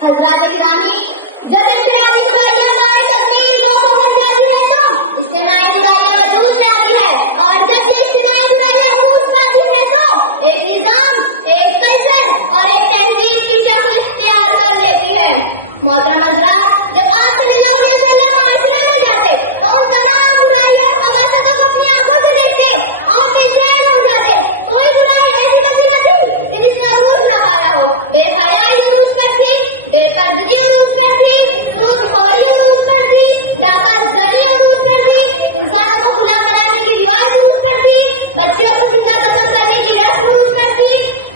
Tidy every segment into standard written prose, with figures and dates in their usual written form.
हज़रात गिरामी, जब इस्लामी बुराइयां हमारे तकदीर को पहुंच जाती है तो इस्लामी बुराइयां वजूद में आती है, और जब ये इस्लामी बुराइयां वजूद में आती है तो एक निजाम, एक कल्चर और एक तहजीब की शक्ल इख्तियार कर लेती है। मोहतरम हज़रात, जब आप सल्लल्लाहु अलैहि वसल्लम माशरे में जाते तो उन तमाम बुराइयों का मसला अपनी आंखों से देखते और बेचैन हो जाते। कोई बुराई ऐसी कभी न थी कि जिसका रूप न पाया हो। बेहयाई रूप पर थी, बेपर्दगी रूप पर थी, झूठखोरी रूप पर थी, जाबाज़गरी रूप पर थी, इंसान को खुला बनाने की रिवाज रूप पर थी, बच्चों को जिंदा खत्म करने की रस्म रूप पर थी,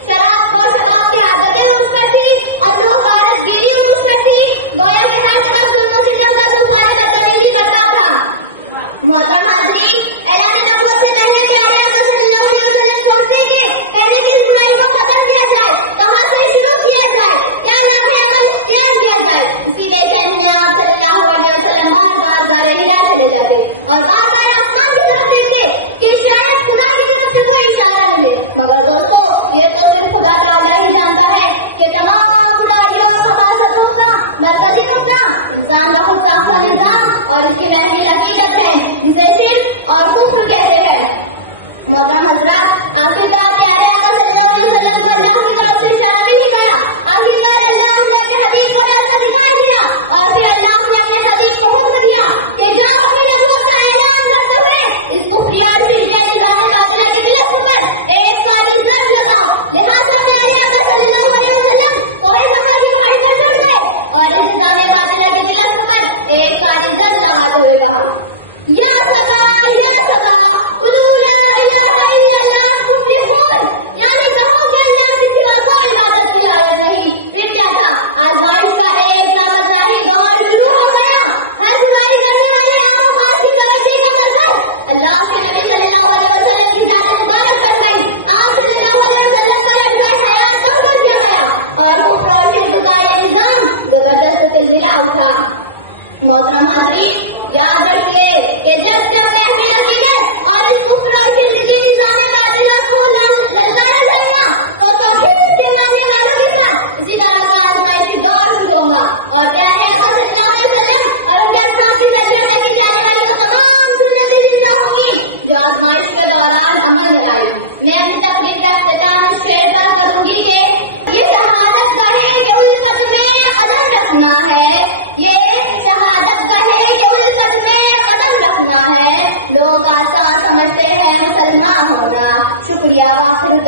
शराब को शराब की आदतें रूप पर थी, अमलो वारसगिरी रूप पर थी, गोया के साथ सब दोनों से ज्यादा तुम्हारे बदतमीजी करता था। मोहतरम हाज़रीन, ऐलान नबूवत से पहले प्यारे आका सल्लल्लाहु अलैहि वसल्लम छोड़ते कि पहले भी इस बुराई को खत्म किया जाए, कहाँ से शुरू किया जाए, क्या नाम है अमल इख्तियार किया जाए। इसीलिए कहने आप सल्लल्लाहु अलैहि वसल्लम बार इलाज चले जाते और बार आसमान की तरफ देखते कि शायद खुदा की तरफ से कोई इशारा मिले। मगर दोस्तों, ये तो सिर्फ खुदा ताला ही जानता है कि तमाम बुराइयों और खबासतों का मरकजी नुक्ता इंसान का खुद का अपना निजाम और इसकी महंगी हकीकत है, जिसे सिर्फ और कुफ्र कहते हैं। मोहतरम हज़रात, आखिरकार प्यारे आका सल्लल्लाहु अलैहि वसल्लम को अल्लाह की तरफ से इशारा भी नहीं करा। आखिरकार अल्लाह ने अपने हबीब को रास्ता दिखा दिया और फिर अल्लाह ने अपने हबीब को हुक्म दिया कि जाओ अपनी नबूवत का ऐलान करते हुए इस कुफ्रियात फिरके निजाम कातिला की गिलत पर एक कातिल जड़ लगाओ। लिहाजा प्यारे आका सल्लल्लाहु अलैहि वसल्लम कोई सफर की ख्वाहिश में चढ़ गए और इस निजाम कातिला की गिलत पर एक कातिल जड़ लगाते हुए कहा, या सका खुदू ला इलाहा इल्लल्लाह मुफ्लिहून, यानी कहो कि अल्लाह के सिवा कोई इबादत की लायक नहीं। फिर क्या था, आज़माइश का एक नामज़ाही दौर शुरू हो गया। हर बुराई करने वाले आमों बात की तरक्की का मकसद अल्लाह के नबी सल्लल्लाहु अलैहि वसल्लम की जात मुबारक कर गई। आप सल्लल्लाहु अलैहि वसल्लम पर अपना हयात कम कर दिया गया और कुफ्र और शिर्क का ये निजाम जबरदस्त सिलसिला उठा। मोहतरम हाज़रीन, याद रखिए कि जब महफिल हकीकत और इस कुफ्र और शिर्क की निजाम कातिला को ललकारा जाएगा तो तौहीद फैलाने वालों के साथ इसी तरह का आज़माइशी दौर शुरू होगा और प्यारे आका सल्लल्लाहु अलैहि वसल्लम और उनके असहाब की तरबियत में की जाने वाली वो तमाम सुन्नतें जिंदा होंगी जो आज़माइश के दौरान अमल में आई। मैं अपनी तकरीर का इख्तिताम इस शेर पर करूंगी कि ये शहादत का है कि उल्फत में कदम रखना है, ये शहादत का है कि उल्फत में कदम रखना है। लोग आसान समझते हैं मुसलमान होना। शुक्रिया, वाक़िफ़